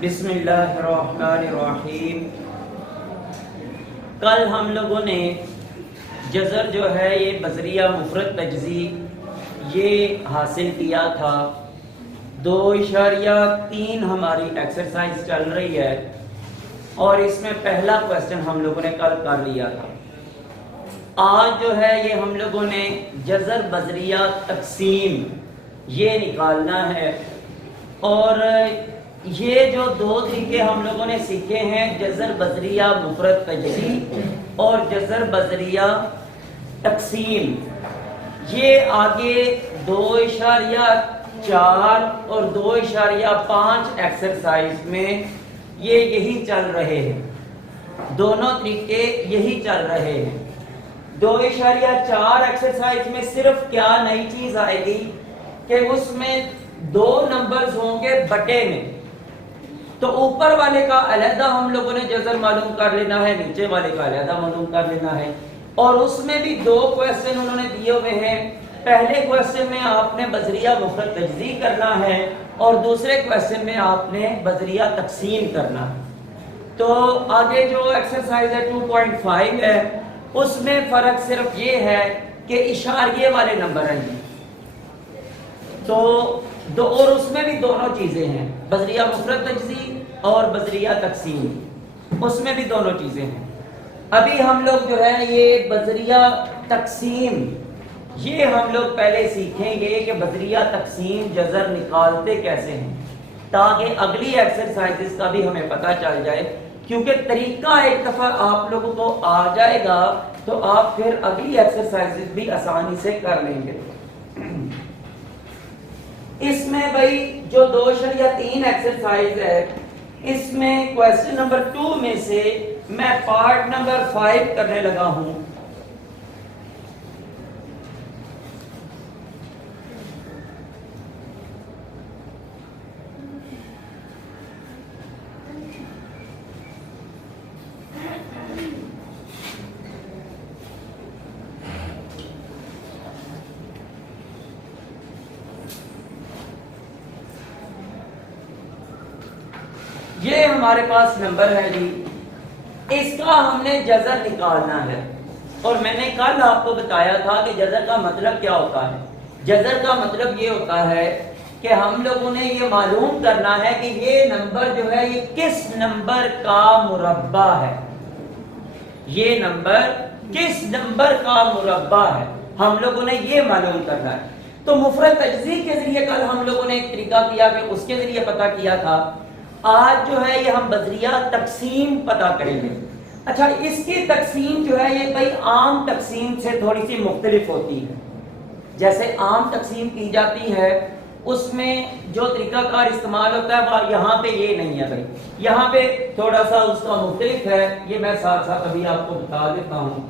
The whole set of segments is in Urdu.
بسم اللہ الرحمن الرحیم۔ کل ہم لوگوں نے جزر جو ہے یہ بذریعہ مفرد تجزی یہ حاصل کیا تھا۔ 2.3 ہماری ایکسرسائز چل رہی ہے اور اس میں پہلا کویسچن ہم لوگوں نے کل کر لیا تھا۔ آج جو ہے یہ ہم لوگوں نے جزر بذریعہ تقسیم یہ نکالنا ہے، اور یہ جو دو طریقے ہم لوگوں نے سیکھے ہیں، جزر بذریعہ مفرد تجزی اور جزر بذریعہ تقسیم، یہ آگے 2.4 اور 2.5 ایکسرسائز میں یہ یہی چل رہے ہیں، دونوں طریقے یہی چل رہے ہیں۔ 2.4 ایکسرسائز میں صرف کیا نئی چیز آئے گی کہ اس میں 2 نمبرز ہوں گے بٹے میں، تو اوپر والے کا علیحدہ ہم لوگوں نے جزر معلوم کر لینا ہے، نیچے والے کا علیحدہ معلوم کر لینا ہے۔ اور اس میں بھی 2 کویسچن انہوں نے دیے ہوئے ہیں۔ پہلے کویسچن میں آپ نے بذریعہ مفرد تجزی کرنا ہے اور دوسرے کویسچن میں آپ نے بذریعہ تقسیم کرنا ہے۔ تو آگے جو ایکسرسائز ہے 2.5 ہے، اس میں فرق صرف یہ ہے کہ اشاریے والے نمبر ہیں جی، تو اور اس میں بھی دونوں چیزیں ہیں، بذریعہ مفرد تجزی اور بذریعہ تقسیم، اس میں بھی دونوں چیزیں ہیں۔ ابھی ہم لوگ جو ہے یہ بذریعہ تقسیم یہ ہم لوگ پہلے سیکھیں گے کہ بذریعہ تقسیم جزر نکالتے کیسے ہیں، تاکہ اگلی ایکسرسائزز کا بھی ہمیں پتہ چل جائے، کیونکہ طریقہ ایک دفعہ آپ لوگوں کو آ جائے گا تو آپ پھر اگلی ایکسرسائزز بھی آسانی سے کر لیں گے۔ اس میں بھائی جو 2.3 ایکسرسائز ہے، اس میں کویسچن نمبر 2 میں سے میں پارٹ نمبر 5 کرنے لگا ہوں۔ یہ ہمارے پاس نمبر ہے جی، اس کا ہم نے جزر نکالنا ہے، اور میں نے کل آپ کو بتایا تھا کہ جزر کا مطلب کیا ہوتا ہے۔ جزر کا مطلب یہ ہوتا ہے کہ ہم لوگوں نے یہ معلوم کرنا ہے کہ یہ نمبر جو ہے یہ کس نمبر کا مربع ہے، یہ نمبر کس نمبر کا مربع ہے، ہم لوگوں نے یہ معلوم کرنا ہے۔ تو مفرد تجزی کے ذریعے کل ہم لوگوں نے ایک طریقہ کیا کہ اس کے ذریعے پتہ کیا تھا، آج جو ہے یہ ہم بذریعہ تقسیم پتہ کریں گے۔ اچھا، اس کی تقسیم جو ہے یہ بھائی عام تقسیم سے تھوڑی سی مختلف ہوتی ہے۔ جیسے عام تقسیم کی جاتی ہے اس میں جو طریقہ کار استعمال ہوتا ہے وہ یہاں پہ یہ نہیں ہے بھائی، یہاں پہ تھوڑا سا اس کا مختلف ہے، یہ میں ساتھ ساتھ ابھی آپ کو بتا دیتا ہوں۔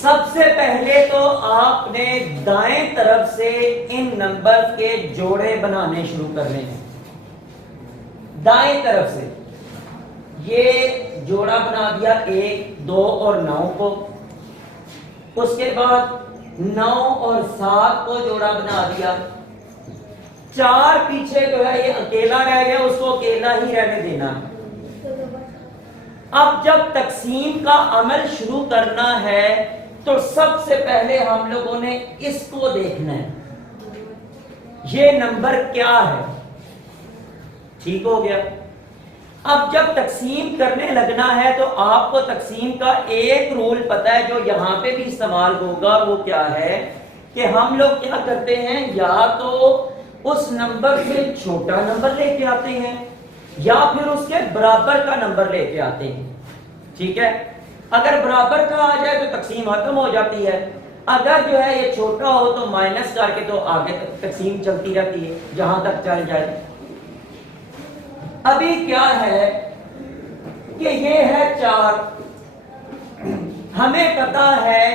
سب سے پہلے تو آپ نے دائیں طرف سے ان نمبر کے جوڑے بنانے شروع کرنے ہیں۔ دائیں طرف سے یہ جوڑا بنا دیا 1، 2 اور 9 کو، اس کے بعد 9 اور 7 کو جوڑا بنا دیا، 4 پیچھے جو ہے یہ اکیلا رہ گیا، اس کو اکیلا ہی رہنے دینا۔ اب جب تقسیم کا عمل شروع کرنا ہے تو سب سے پہلے ہم لوگوں نے اس کو دیکھنا ہے، یہ نمبر کیا ہے، ٹھیک ہو گیا۔ اب جب تقسیم کرنے لگنا ہے تو آپ کو تقسیم کا ایک رول پتہ ہے جو یہاں پہ بھی استعمال ہوگا، وہ کیا ہے کہ ہم لوگ کیا کرتے ہیں، یا تو اس نمبر سے چھوٹا نمبر لے کے آتے ہیں یا پھر اس کے برابر کا نمبر لے کے آتے ہیں، ٹھیک ہے۔ اگر برابر کا آ جائے تو تقسیم ختم ہو جاتی ہے، اگر جو ہے یہ چھوٹا ہو تو مائنس کر کے تو آگے تقسیم چلتی رہتی ہے جہاں تک چل جائے۔ ابھی کیا ہے کہ یہ ہے 4، ہمیں پتا ہے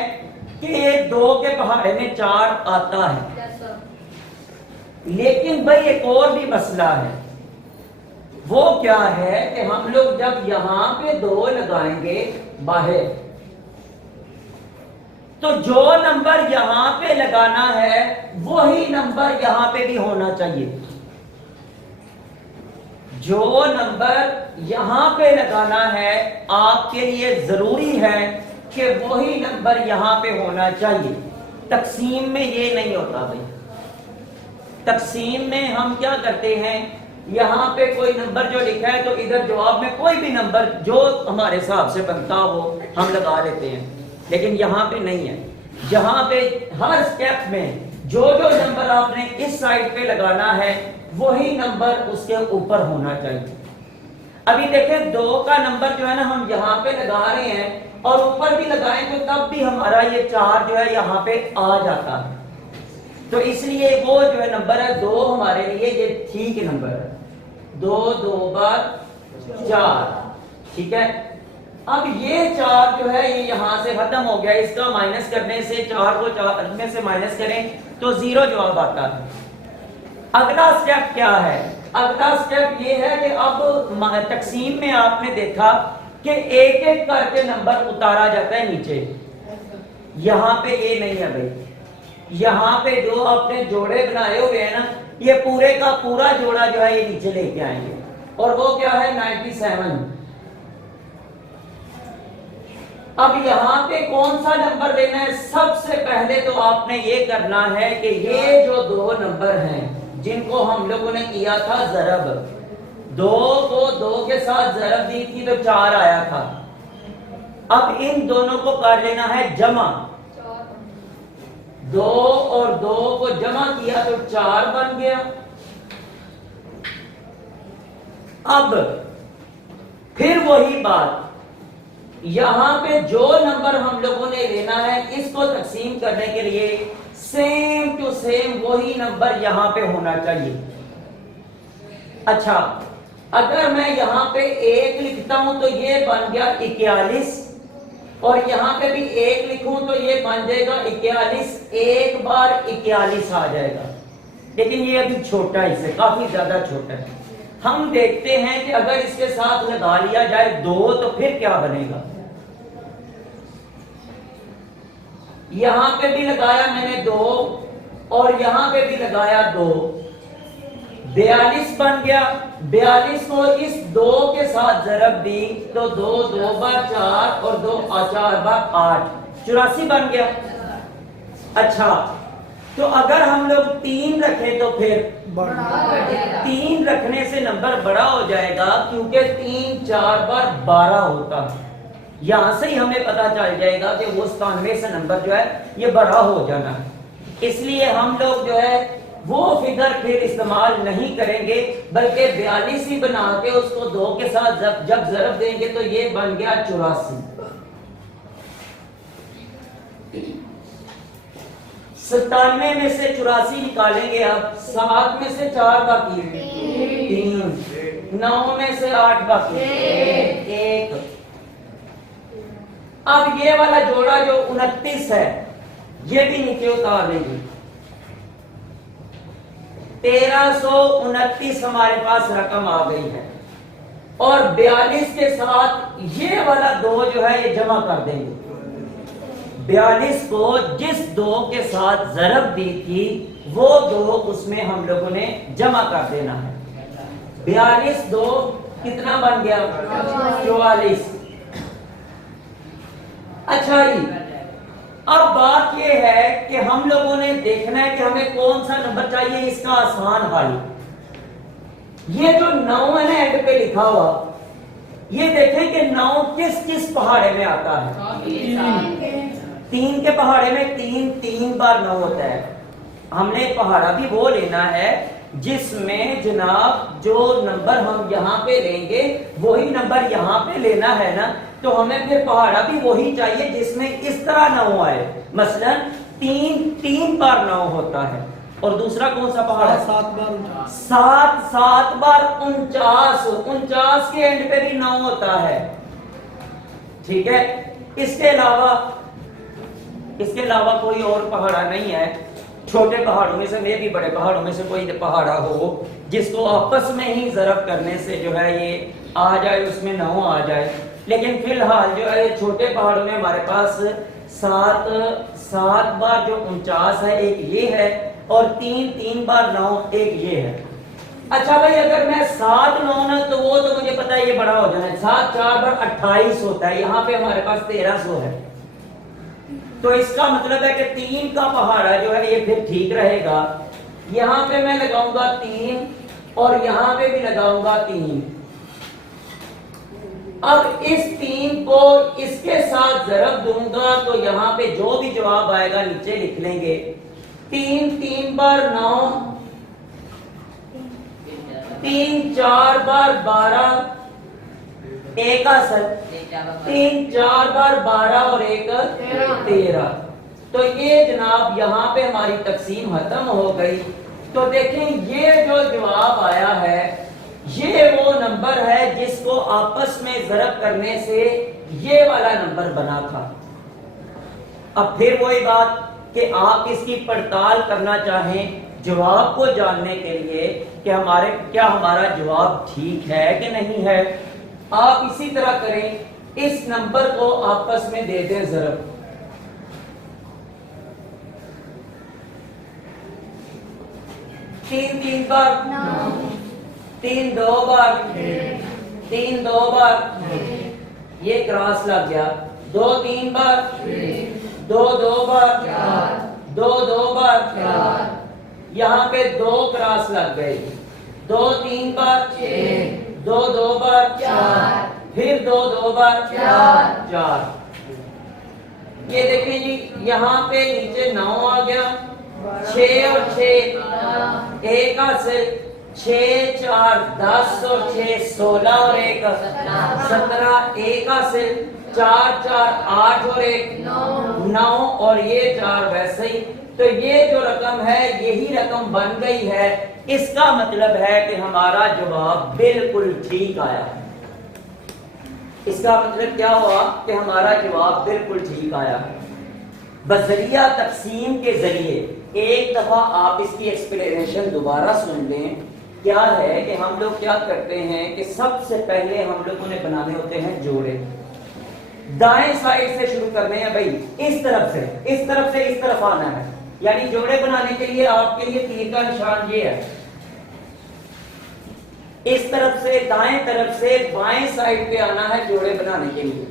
کہ یہ 2 کے پہاڑے میں 4 آتا ہے، لیکن بھائی ایک اور بھی مسئلہ ہے، وہ کیا ہے کہ ہم لوگ جب یہاں پہ 2 لگائیں گے باہر تو جو نمبر یہاں پہ لگانا ہے وہی نمبر یہاں پہ بھی ہونا چاہیے۔ جو نمبر یہاں پہ لگانا ہے آپ کے لیے ضروری ہے کہ وہی نمبر یہاں پہ ہونا چاہیے. تقسیم میں یہ نہیں ہوتا بھائی. تقسیم میں ہم کیا کرتے ہیں, یہاں پہ کوئی نمبر جو لکھا ہے تو ادھر جواب میں کوئی بھی نمبر جو ہمارے حساب سے بنتا ہو ہم لگا لیتے ہیں, لیکن یہاں پہ نہیں ہے. جہاں پہ ہر سٹیپ میں جو جو نمبر آپ نے اس سائڈ پہ لگانا ہے وہی نمبر اس کے اوپر ہونا چاہیے. ابھی دیکھیں 2 کا نمبر جو ہے نا ہم یہاں پہ لگا رہے ہیں اور اوپر بھی لگائیں تو تب بھی ہمارا یہ 4 جو ہے یہاں پہ آ جاتا ہے. تو اس لیے وہ جو ہے نمبر ہے 2 ہمارے لیے یہ ٹھیک نمبر ہے. 2 2 بار 4. ٹھیک ہے. اب یہ 4 جو ہے یہ یہاں سے ختم ہو گیا. اس کا مائنس کرنے سے 4 کو 4 میں سے مائنس کریں تو 0 جواب آتا ہے. اگلا سٹیپ کیا ہے؟ اگلا سٹیپ یہ ہے کہ اب تقسیم میں آپ نے دیکھا کہ ایک ایک کر کے نمبر اتارا جاتا ہے نیچے. یہاں پہ یہ نہیں ہے بھائی. یہاں پہ جو آپ نے جوڑے بنائے ہوئے ہیں نا یہ پورے کا پورا جوڑا جو ہے یہ نیچے لے کے آئیں گے اور وہ کیا ہے 97. اب یہاں پہ کون سا نمبر لینا ہے؟ سب سے پہلے تو آپ نے یہ کرنا ہے کہ یہ جو 2 نمبر ہیں جن کو ہم لوگوں نے کیا تھا ضرب, 2 کو 2 کے ساتھ ضرب دی تھی تو 4 آیا تھا. اب ان دونوں کو کر لینا ہے جمع. 2 اور 2 کو جمع کیا تو 4 بن گیا. اب پھر وہی بات, یہاں پہ جو نمبر ہم لوگوں نے لینا ہے اس کو تقسیم کرنے کے لیے سیم ٹو سیم وہی نمبر یہاں پہ ہونا چاہیے. اچھا, اگر میں یہاں پہ 1 لکھتا ہوں تو یہ بن گیا 41 اور یہاں پہ بھی 1 لکھوں تو یہ بن جائے گا 41. 1 بار 41 آ جائے گا, لیکن یہ ابھی چھوٹا ہے, اس سے کافی زیادہ چھوٹا ہے. ہم دیکھتے ہیں کہ اگر اس کے ساتھ لگا لیا جائے 2 تو پھر کیا بنے گا. یہاں پہ بھی لگایا میں نے 2 اور یہاں پہ بھی لگایا 2, 42 بن گیا. 42 کو اس 2 کے ساتھ ضرب دی تو 2 2 بار 4 اور 2 4 بار 8, 84 بن گیا. اچھا, تو اگر ہم لوگ 3 رکھیں تو پھر 3 رکھنے سے نمبر بڑا ہو جائے گا کیونکہ 3 4 بار 12 ہوتا ہے. یہاں سے ہی ہمیں پتا چل جائے گا کہ وہ 97 سے نمبر جو ہے یہ بڑا ہو جانا ہے. اس لیے ہم لوگ جو ہے وہ فگر پھر استعمال نہیں کریں گے بلکہ 42 ہی بنا کے اس کو 2 کے ساتھ جب ضرب دیں گے تو یہ بن گیا 84. 97 میں سے 84 نکالیں گے. اب 7 میں سے 4 باقی ہے 3, 9 میں سے 8 باقی 1. اب یہ والا جوڑا جو 29 ہے یہ بھی نیچے اتار دیں گے. 1329 ہمارے پاس رقم آ گئی ہے اور 42 کے ساتھ یہ والا 2 جو ہے یہ جمع کر دیں گے. 42 کو جس 2 کے ساتھ ضرب دی تھی وہ 2 اس میں ہم لوگوں نے جمع کر دینا ہے. 42 2 کتنا بن گیا 44. اچھا جی, اب بات یہ ہے کہ ہم لوگوں نے دیکھنا ہے کہ ہمیں کون سا نمبر چاہیے. اس کا آسان حل, یہ جو 9 ہے نا اینڈ پہ لکھا ہوا, یہ دیکھیں کہ 9 کس کس پہاڑے میں آتا ہے. 3 کے پہاڑے میں 3 بار 9 ہوتا ہے. ہم نے پہاڑا بھی وہ لینا ہے جس میں جناب جو نمبر ہم یہاں پہ لیں گے وہی نمبر یہاں پہ لینا ہے نا, تو ہمیں پھر پہاڑا بھی وہی چاہیے جس میں اس طرح 9 آئے. مثلا 3 بار 9 ہوتا ہے اور دوسرا کون سا پہاڑا 7 بار 49 کے اینڈ پہ بھی 9 ہوتا ہے. ٹھیک ہے, اس کے علاوہ کوئی اور پہاڑا نہیں ہے. چھوٹے پہاڑوں میں سے میں بھی بڑے پہاڑوں میں سے کوئی پہاڑا ہو جس کو آپس میں ہی ضرب کرنے سے جو ہے یہ آ جائے, اس میں 9 آ جائے. لیکن فی الحال جو ہے چھوٹے پہاڑوں میں ہمارے پاس 7 بار جو 49 ہے ایک یہ ہے اور 3 بار 9 ایک یہ ہے. اچھا بھائی اگر میں 7 9 نا تو وہ تو مجھے پتا ہے یہ بڑا ہو جانا ہے، 7 4 بار 28 ہوتا ہے، یہاں پہ ہمارے پاس 1300 ہے، تو اس کا مطلب ہے کہ 3 کا پہاڑا جو ہے یہ پھر ٹھیک رہے گا، یہاں پہ میں لگاؤں گا 3 اور یہاں پہ بھی لگاؤں گا 3۔ اب اس 3 کو اس کے ساتھ ضرب دوں گا تو یہاں پہ جو بھی جواب آئے گا نیچے لکھ لیں گے، 3 3 بار 9، 3 4 بار 12، ایک اصل 3 4 بار 12 اور ایک 13۔ تو یہ جناب یہاں پہ ہماری تقسیم ختم ہو گئی۔ تو دیکھیں یہ جو جواب آیا ہے یہ وہ نمبر ہے جس کو آپس میں ضرب کرنے سے یہ والا نمبر بنا تھا۔ اب پھر وہی بات کہ آپ اس کی پڑتال کرنا چاہیں جواب کو جاننے کے لیے کہ ہمارا جواب ٹھیک ہے کہ نہیں ہے، آپ اسی طرح کریں، اس نمبر کو آپس میں دے دیں ضرب، 3 3 بار 3 2 بار 3 2 بار یہ کراس لگ گیا، 2 3 بار 2 2 بار 2 2 بار یہاں پہ 2 کراس لگ گئے، 2 3 بار 2 2 بار پھر 2 2 بار 4۔ یہ دیکھیں جی یہاں پہ نیچے 9 آ گیا، 6 اور 6 ایک حاصل، 6 4 10 اور 6 16 اور ایک 17، ایک حاصل، 4 4 8 اور ایک 9 اور یہ 4 ویسے ہی۔ تو یہ جو رقم ہے یہی رقم بن گئی ہے، اس کا مطلب ہے کہ ہمارا جواب بالکل ٹھیک آیا ہے۔ اس کا مطلب کیا ہوا کہ ہمارا جواب بالکل ٹھیک آیا ہے۔ بذریعہ تقسیم کے ذریعے ایک دفعہ آپ اس کی ایکسپلینیشن دوبارہ سن لیں۔ کیا ہے کہ ہم لوگ کیا کرتے ہیں کہ سب سے پہلے ہم لوگوں نے بنانے ہوتے ہیں جوڑے، دائیں سائڈ سے شروع کرنے ہیں بھائی، اس طرف سے اس طرف آنا ہے، یعنی جوڑے بنانے کے لیے آپ کے لیے تیر کا نشان یہ ہے، اس طرف سے دائیں طرف سے بائیں سائڈ پہ آنا ہے جوڑے بنانے کے لیے۔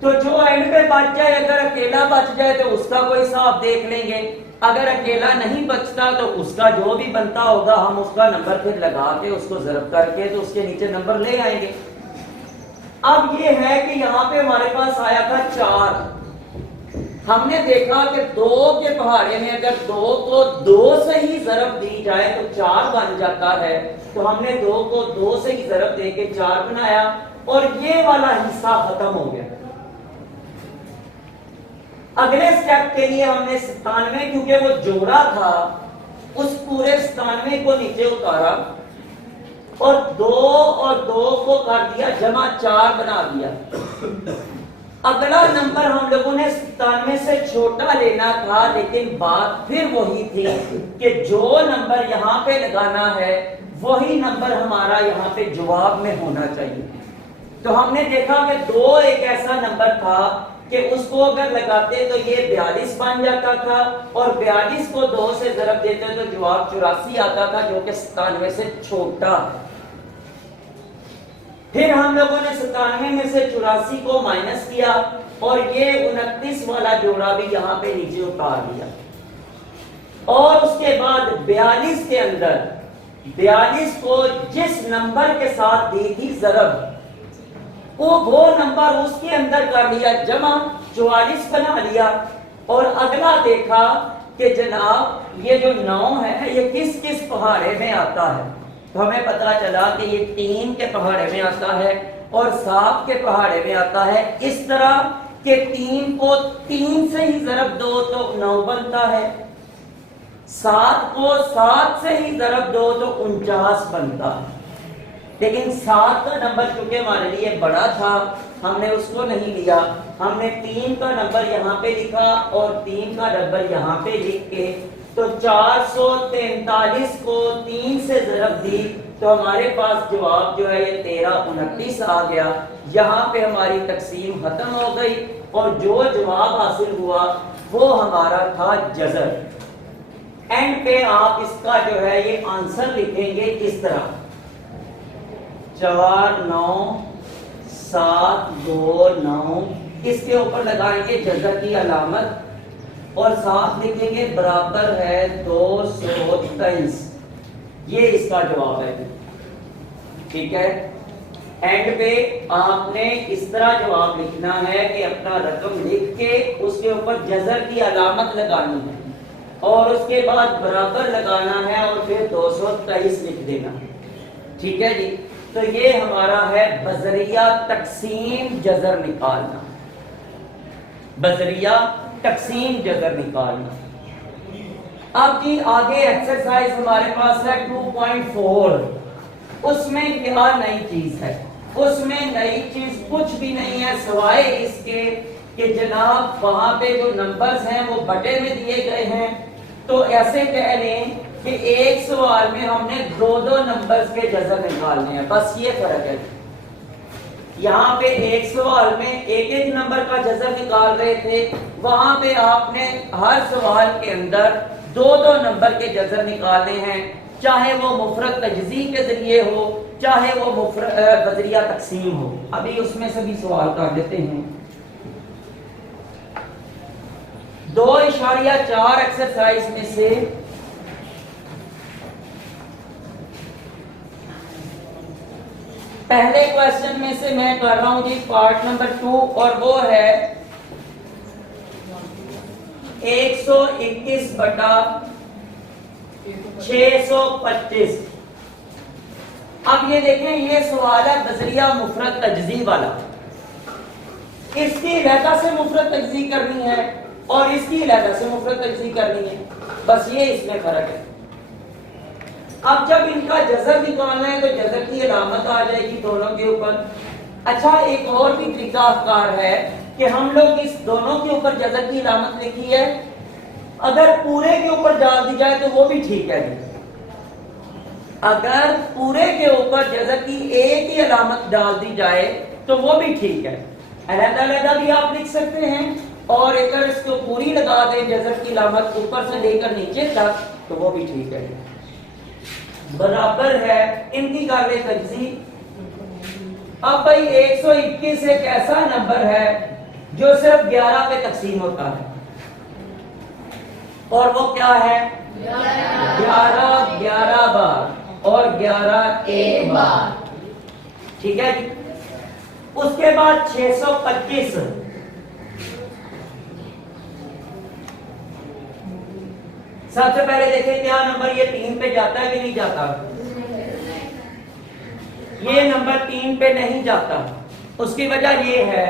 تو جو اینڈ پہ بچ جائے، اگر اکیلا بچ جائے تو اس کا کوئی حساب دیکھ لیں گے، اگر اکیلا نہیں بچتا تو اس کا جو بھی بنتا ہوگا ہم اس کا نمبر پھر لگا کے اس کو ضرب کر کے تو اس کے نیچے نمبر لے آئیں گے۔ اب یہ ہے کہ یہاں پہ ہمارے پاس آیا تھا 4، ہم نے دیکھا کہ 2 کے پہاڑے میں اگر 2 کو 2 سے ہی ضرب دی جائے تو 4 بن جاتا ہے، تو ہم نے 2 کو 2 سے ہی ضرب دے کے 4 بنایا اور یہ والا حصہ ختم ہو گیا۔ اگلے سٹیپ کے لیے ہم نے 97 کیونکہ وہ جوڑا تھا اس پورے 97 کو نیچے اتارا اور 2 کو کر دیا جمع 4 بنا دیا۔ اگلا نمبر ہم لوگوں نے 97 سے چھوٹا لینا تھا، لیکن بات پھر وہی تھی کہ جو نمبر یہاں پہ لگانا ہے وہی نمبر ہمارا یہاں پہ جواب میں ہونا چاہیے۔ تو ہم نے دیکھا کہ 2 ایک ایسا نمبر تھا کہ اس کو اگر لگاتے تو یہ 42 بن جاتا تھا اور 42 کو 2 سے ضرب دیتے تو جواب 84 آتا تھا، جو کہ 97 سے چھوٹا۔ پھر ہم لوگوں نے 97 میں سے 84 کو مائنس کیا اور یہ 29 والا جوڑا بھی یہاں پہ نیچے اتار دیا، اور اس کے بعد 42 کے اندر 42 کو جس نمبر کے ساتھ دی تھی ضرب وہ نمبر اس کے اندر کر لیا جمع 44 بنا لیا، اور اگلا دیکھا کہ جناب یہ جو 9 ہے یہ کس کس پہاڑے میں آتا ہے، تو ہمیں پتہ چلا کہ یہ 3 کے پہاڑے میں آتا ہے اور 7 کے پہاڑے میں آتا ہے، اس طرح کہ 3 کو 3 سے ہی ضرب دو تو 9 بنتا ہے، 7 کو 7 سے ہی ضرب دو تو 49 بنتا ہے۔ لیکن 7 کا نمبر چونکہ ہمارے لیے بڑا تھا ہم نے اس کو نہیں لیا، ہم نے 3 کا نمبر یہاں پہ لکھا اور 3 کا نمبر یہاں پہ لکھ کے تو 443 کو 3 سے ضرب دی تو ہمارے پاس جواب جو ہے یہ 13 29 آ گیا۔ یہاں پہ ہماری تقسیم ختم ہو گئی اور جو جواب حاصل ہوا وہ ہمارا تھا جذر۔ اینڈ پہ آپ اس کا جو ہے یہ آنسر لکھیں گے اس طرح 4 9 7 2 9، اس کے اوپر لگائیں گے جزر کی علامت اور ساتھ لکھیں گے برابر ہے 223۔ یہ اس کا جواب ہے، ٹھیک ہے۔ اینڈ پہ آپ نے اس طرح جواب لکھنا ہے کہ اپنا رقم لکھ کے اس کے اوپر جزر کی علامت لگانی ہے اور اس کے بعد برابر لگانا ہے اور پھر 223 لکھ دینا، ٹھیک ہے جی۔ تو یہ ہمارا ہے بذریعہ تقسیم جزر نکالنا، بذریعہ تقسیم جزر نکالنا۔ اب جی آگے ایکسرسائز ہمارے پاس ہے 2.4، اس میں کیا نئی چیز ہے؟ اس میں نئی چیز کچھ بھی نہیں ہے سوائے اس کے کہ جناب وہاں پہ جو نمبرز ہیں وہ بٹے میں دیے گئے ہیں، تو ایسے کہہ لیں کہ ایک سوال میں ہم نے 2 نمبرز کے جزر نکالنے ہیں، بس یہ فرق ہے۔ یہاں پہ ایک سوال میں ایک نمبر کا جزر نکال رہے تھے، وہاں پہ آپ نے ہر سوال کے اندر 2 نمبر کے جزر نکالنے ہیں، چاہے وہ مفرد تجزیہ کے ذریعے ہو چاہے وہ بذریعہ تقسیم ہو۔ ابھی اس میں سے بھی سوال کر لیتے ہیں۔ 2.4 ایکسرسائز میں سے پہلے کوشچن میں سے میں کر رہا ہوں جی پارٹ نمبر 2، اور وہ ہے 121/625۔ اب یہ دیکھیں یہ سوال ہے بذریعہ مفرد تجزیہ والا، اس کی علیحدہ سے مفرد تجزیہ کرنی ہے اور اس کی علیحدہ سے مفرد تجزیہ کرنی ہے، بس یہ اس میں فرق ہے۔ اب جب ان کا جزر نکالنا ہے تو جزر کی علامت آ جائے گی دونوں کے اوپر۔ اچھا ایک اور بھی طریقہ کار ہے کہ ہم لوگ اس دونوں کے اوپر جزر کی علامت لکھی ہے، اگر پورے کے اوپر ڈال دی جائے تو وہ بھی ٹھیک ہے جی۔ اگر پورے کے اوپر جزر کی ایک ہی علامت ڈال دی جائے تو وہ بھی ٹھیک ہے، علیحدہ علیحدہ بھی آپ لکھ سکتے ہیں، اور اگر اس کو پوری لگا دیں جزر کی علامت اوپر سے لے کر نیچے تک تو وہ بھی ٹھیک ہے، برابر ہے۔ ان کی کر لیں تجزیہ۔ اب بھائی 121 ایک ایسا نمبر ہے جو صرف 11 پہ تقسیم ہوتا ہے، اور وہ کیا ہے 11 بار اور 11 ایک بار، ٹھیک ہے جی۔ اس کے بعد 625، سب سے پہلے دیکھیں کیا نمبر یہ 3 پہ جاتا ہے کہ نہیں جاتا؟ یہ نمبر 3 پہ نہیں جاتا، اس کی وجہ یہ ہے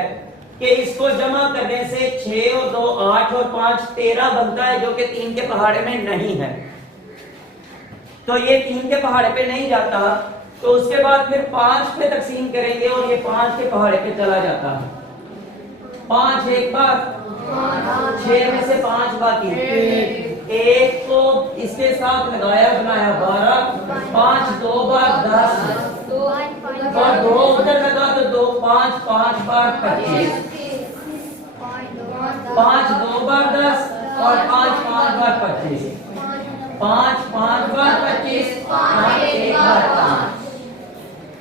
کہ اس کو جمع کرنے سے 6 اور 2 8 اور 5 13 بنتا ہے، جو کہ 3 کے پہاڑے میں نہیں ہے، تو یہ 3 کے پہاڑے پہ نہیں جاتا، تو اس کے بعد پھر 5 پہ تقسیم کریں گے اور یہ 5 کے پہاڑے پہ چلا جاتا ہے۔ 5 ایک بار، 6 میں سے 5 باقی، ایک کو اس کے ساتھ لگایا بنایا 12، 5 2 بار 10 اور 2 ادھر لگا تو 2 5 5 بار 25، 5 2 بار 10 اور 5 5 بار 25، 5 5 بار 25، 5 1 بار 5۔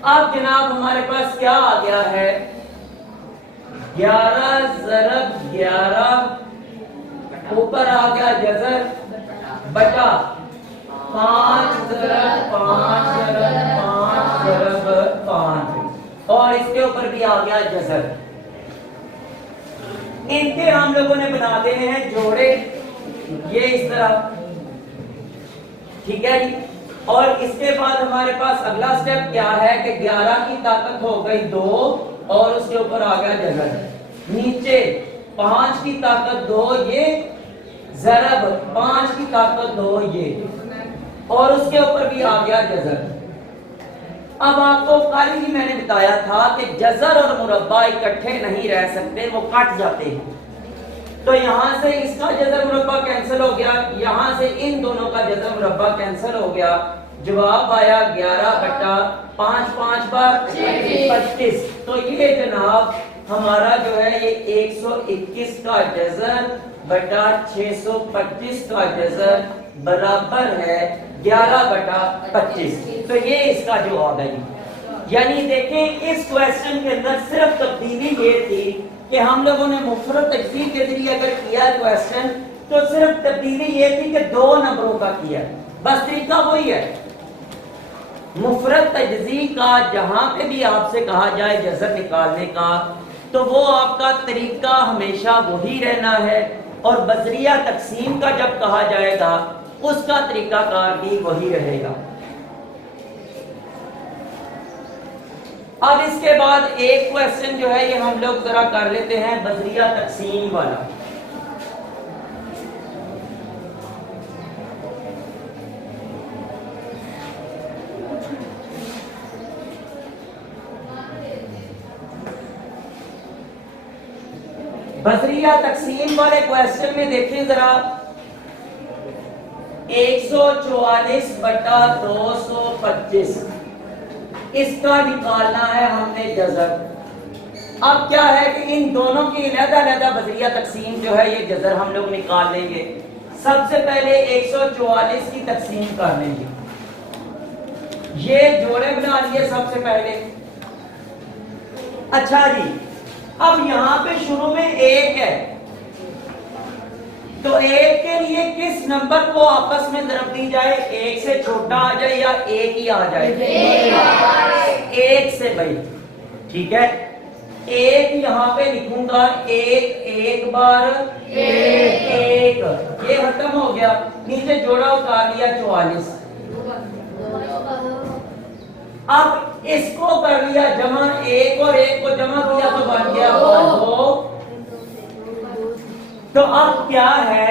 اب جناب ہمارے پاس کیا آ گیا ہے 11 ضرب 11، اوپر آ گیا جزر بٹا 5 ضرب 5 ضرب 5 ضرب 5، اور اس کے اوپر بھی آ گیا جزر۔ ان کے ہم لوگوں نے بنا دینے ہیں جوڑے، یہ اس طرح، ٹھیک ہے جی۔ اور اس کے بعد ہمارے پاس اگلا سٹیپ کیا ہے کہ 11 کی طاقت ہو گئی 2 اور اس کے اوپر آ گیا جزر، نیچے 5 کی طاقت 2 یہ ضرب 5 کی طاقت 2 یہ، اور اس کے اوپر بھی آ گیا جزر۔ اب آپ کو کل ہی میں نے بتایا تھا کہ جزر اور مربع اکٹھے نہیں رہ سکتے، وہ کٹ جاتے ہیں، تو یہاں سے اس کا جزر مربع کینسل ہو گیا، یہاں سے ان دونوں کا جزر مربع کینسل ہو گیا، جواب آیا 11 بٹا 5 5 بار 25۔ تو یہ جناب ہمارا جو ہے یہ 121 کا جذر بٹا 625 کا جذر برابر ہے 11/25. تو یہ اس کا جواب ہے. یعنی دیکھیں اس کویسچن کے اندر صرف تبدیلی یہ تھی کہ ہم لوگوں نے مفرد تجزیے کے ذریعے اگر کیا کویسچن تو صرف تبدیلی یہ تھی کہ 2 نمبروں کا کیا. بس طریقہ وہی ہے. مفرد تجزیے کا جہاں پہ بھی آپ سے کہا جائے جذر نکالنے کا تو وہ آپ کا طریقہ ہمیشہ وہی رہنا ہے, اور بذریعہ تقسیم کا جب کہا جائے گا اس کا طریقہ کار بھی وہی رہے گا. اب اس کے بعد ایک کویسچن جو ہے یہ ہم لوگ ذرا کر لیتے ہیں بذریعہ تقسیم والا. بذریعہ تقسیم والے کویسچن میں دیکھیں ذرا 144/225 اس کا نکالنا ہے ہم نے جذر. اب کیا ہے کہ ان دونوں کی علیحدہ بذریعہ تقسیم جو ہے یہ جذر ہم لوگ نکال لیں گے. سب سے پہلے 144 کی تقسیم کر لیں گے. یہ جوڑے بنا لیے سب سے پہلے. اچھا جی, اب یہاں پہ شروع میں 1 ہے تو 1 کے لیے کس نمبر کو آپس میں ضرب دی جائے؟ 1 سے چھوٹا آ جائے یا 1 ہی آ جائے؟ 1 سے بھائی. ٹھیک ہے, 1 یہاں پہ لکھوں گا. 1 بار 1 یہ ختم ہو گیا. نیچے جوڑا اتار لیا 44. اب اس کو کر لیا جمع, 1 اور 1 کو جمع کیا تو بن گیا 2. تو اب کیا ہے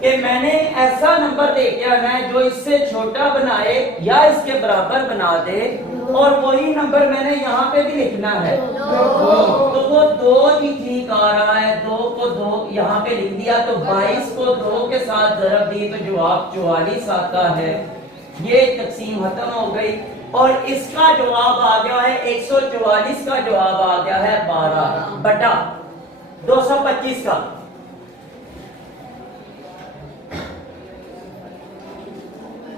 کہ میں نے ایسا نمبر لے کے آنا ہے جو اس سے چھوٹا بنائے یا اس کے برابر بنا دے, اور وہی نمبر میں نے یہاں پہ بھی لکھنا ہے. تو وہ 2 ہی ٹھیک آ رہا ہے. 2 کو 2 یہاں پہ لکھ دیا تو 22 کو 2 کے ساتھ ضرب دی تو جواب 44 آتا ہے. یہ تقسیم ختم ہو گئی, اور اس کا جواب آ گیا ہے 144 کا جواب آ گیا ہے 12/225 کا.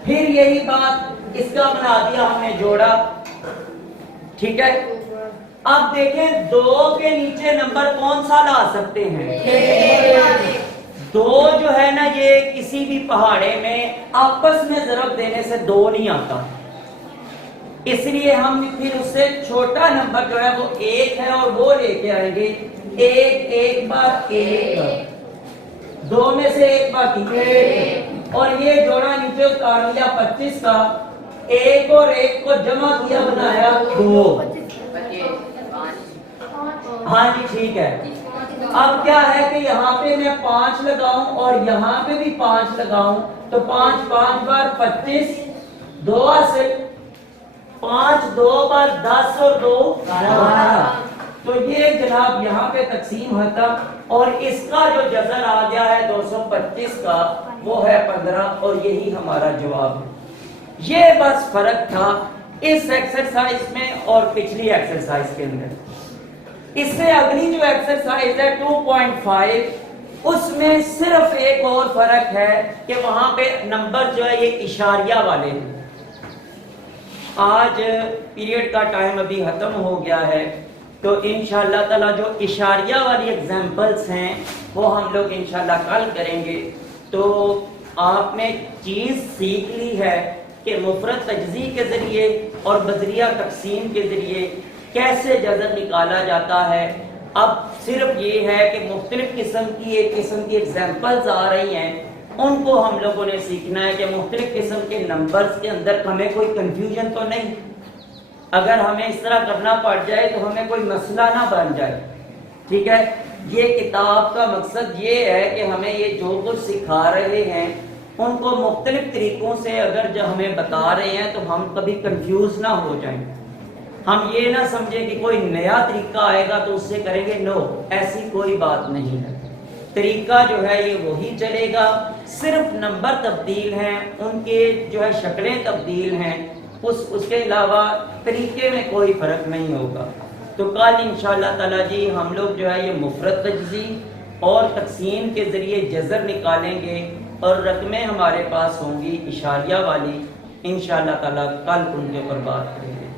پھر یہی بات اس کا بنا دیا ہم نے جوڑا. ٹھیک ہے, اب دیکھیں 2 کے نیچے نمبر کون سا لا سکتے ہیں؟ 2 جو ہے نا یہ کسی بھی پہاڑے میں آپس میں ضرب دینے سے 2 نہیں آتا. اس لیے ہم پھر اس سے چھوٹا نمبر جو ہے وہ 1 ہے اور وہ لے کے آئیں گے. 1 بار 1 2 میں سے 1 باقی 1 اور یہ جوڑا نیچے اتار لیا 25 کا. 1 اور 1 کو جمع کیا بنایا 2. ہاں جی ٹھیک ہے. اب کیا ہے کہ یہاں پہ میں 5 لگاؤں اور یہاں پہ بھی 5 لگاؤں تو 5 بار 25 2 حاصل. 5 2 بار 10 اور 2 12. تو یہ جناب یہاں پہ تقسیم ختم, اور اس کا جو جذر آ گیا ہے 225 کا وہ ہے 15, اور یہی ہمارا جواب ہے. یہ بس فرق تھا اس ایکسرسائز میں اور پچھلی ایکسرسائز کے اندر. اس سے اگلی جو ایکسرسائز ہے 2.5 اس میں صرف ایک اور فرق ہے کہ وہاں پہ نمبر جو ہے یہ اشاریہ والے ہیں. آج پیریڈ کا ٹائم ابھی ختم ہو گیا ہے تو انشاءاللہ تعالی جو اشاریہ والی ایگزامپلس ہیں وہ ہم لوگ انشاءاللہ کل کریں گے. تو آپ نے چیز سیکھ لی ہے کہ مفرد تجزیے کے ذریعے اور بذریعہ تقسیم کے ذریعے کیسے جذر نکالا جاتا ہے. اب صرف یہ ہے کہ مختلف قسم کی ایگزامپلز آ رہی ہیں, ان کو ہم لوگوں نے سیکھنا ہے کہ مختلف قسم کے نمبرز کے اندر ہمیں کوئی کنفیوژن تو نہیں. اگر ہمیں اس طرح کرنا پڑ جائے تو ہمیں کوئی مسئلہ نہ بن جائے. ٹھیک ہے, یہ کتاب کا مقصد یہ ہے کہ ہمیں یہ جو کچھ سکھا رہے ہیں ان کو مختلف طریقوں سے اگر جو ہمیں بتا رہے ہیں تو ہم کبھی کنفیوز نہ ہو جائیں. ہم یہ نہ سمجھیں کہ کوئی نیا طریقہ آئے گا تو اس سے کریں گے. نو, ایسی کوئی بات نہیں ہے. طریقہ جو ہے یہ وہی چلے گا, صرف نمبر تبدیل ہیں, ان کے جو ہے شکلیں تبدیل ہیں, اس کے علاوہ طریقے میں کوئی فرق نہیں ہوگا. تو کل انشاءاللہ تعالی جی ہم لوگ جو ہے یہ مفرد تجزی اور تقسیم کے ذریعے جذر نکالیں گے اور رقمیں ہمارے پاس ہوں گی اشاریہ والی، انشاءاللہ تعالی کل ان کے اوپر بات کریں گے۔